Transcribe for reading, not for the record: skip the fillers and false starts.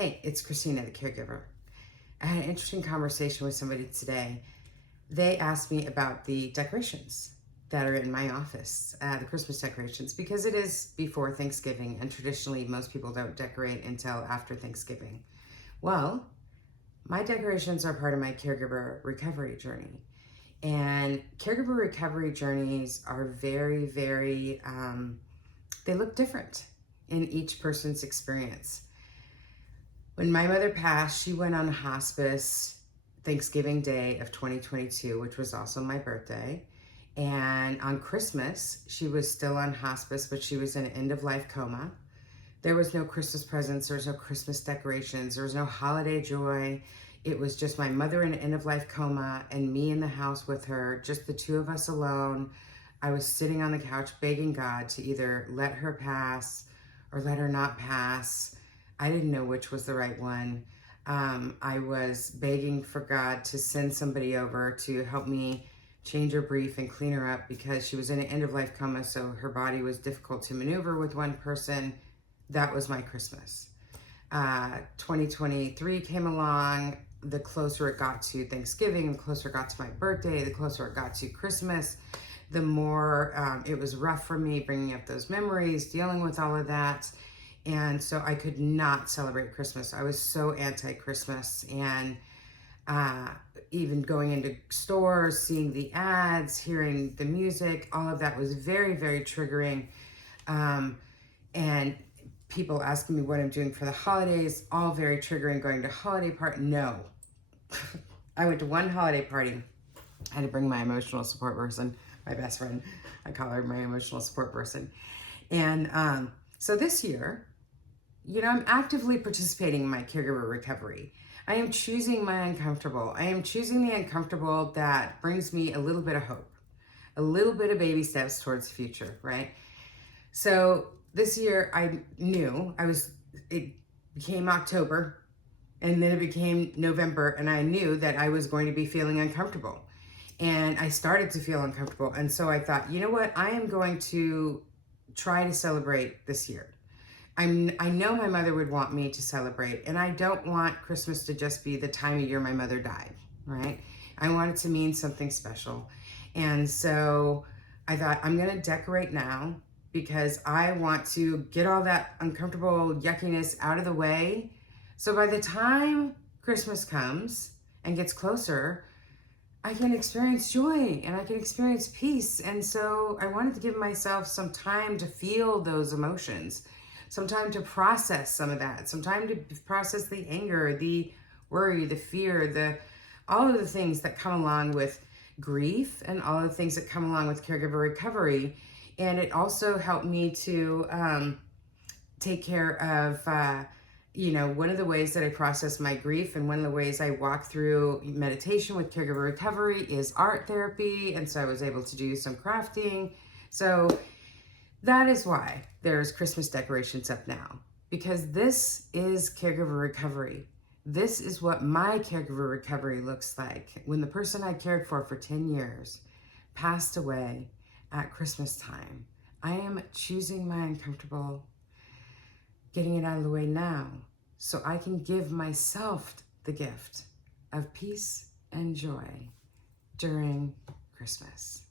Hey, it's Christina, the caregiver. I had an interesting conversation with somebody today. They asked me about the decorations that are in my office, the Christmas decorations, because it is before Thanksgiving, and traditionally most people don't decorate until after Thanksgiving. Well, my decorations are part of my Caregiver Recovery Journey. And Caregiver Recovery Journeys are very, they look different in each person's experience. When my mother passed, she went on hospice Thanksgiving Day of 2022, which was also my birthday. And on Christmas, she was still on hospice, but she was in an end-of-life coma. There was no Christmas presents, there was no Christmas decorations, there was no holiday joy. It was just my mother in an end-of-life coma and me in the house with her, just the two of us alone. I was sitting on the couch begging God to either let her pass or let her not pass. I didn't know which was the right one. I was begging for God to send somebody over to help me change her brief and clean her up because she was in an end-of-life coma, so her body was difficult to maneuver with one person. That was my Christmas. 2023 came along. The closer it got to Thanksgiving, the closer it got to my birthday, the closer it got to Christmas, the more it was rough for me bringing up those memories, dealing with all of that. And so I could not celebrate Christmas. I was so anti-Christmas, and even going into stores, seeing the ads, hearing the music, all of that was very triggering. And people asking me what I'm doing for the holidays, all very triggering. Going to holiday party, no. I went to one holiday party. I had to bring my emotional support person, my best friend. I call her my emotional support person. And so this year, I'm actively participating in my caregiver recovery. I am choosing my uncomfortable. I am choosing the uncomfortable that brings me a little bit of hope, a little bit of baby steps towards the future, right? So this year I knew it became October and then it became November, and I knew that I was going to be feeling uncomfortable. And I started to feel uncomfortable. And so I thought, you know what? I am going to try to celebrate this year. I know my mother would want me to celebrate, and I don't want Christmas to just be the time of year my mother died, right? I want it to mean something special. And so I thought, I'm gonna decorate now because I want to get all that uncomfortable yuckiness out of the way. So by the time Christmas comes and gets closer, I can experience joy and I can experience peace. And so I wanted to give myself some time to feel those emotions, some time to process some of that, some time to process the anger, the worry, the fear, all of the things that come along with grief and all of the things that come along with caregiver recovery. And it also helped me to take care of, one of the ways that I process my grief, and one of the ways I walk through meditation with caregiver recovery is art therapy. And so I was able to do some crafting. So that is why there's Christmas decorations up now, because this is caregiver recovery. This is what my caregiver recovery looks like. When the person I cared for 10 years passed away at Christmas time, I am choosing my uncomfortable, getting it out of the way now, so I can give myself the gift of peace and joy during Christmas.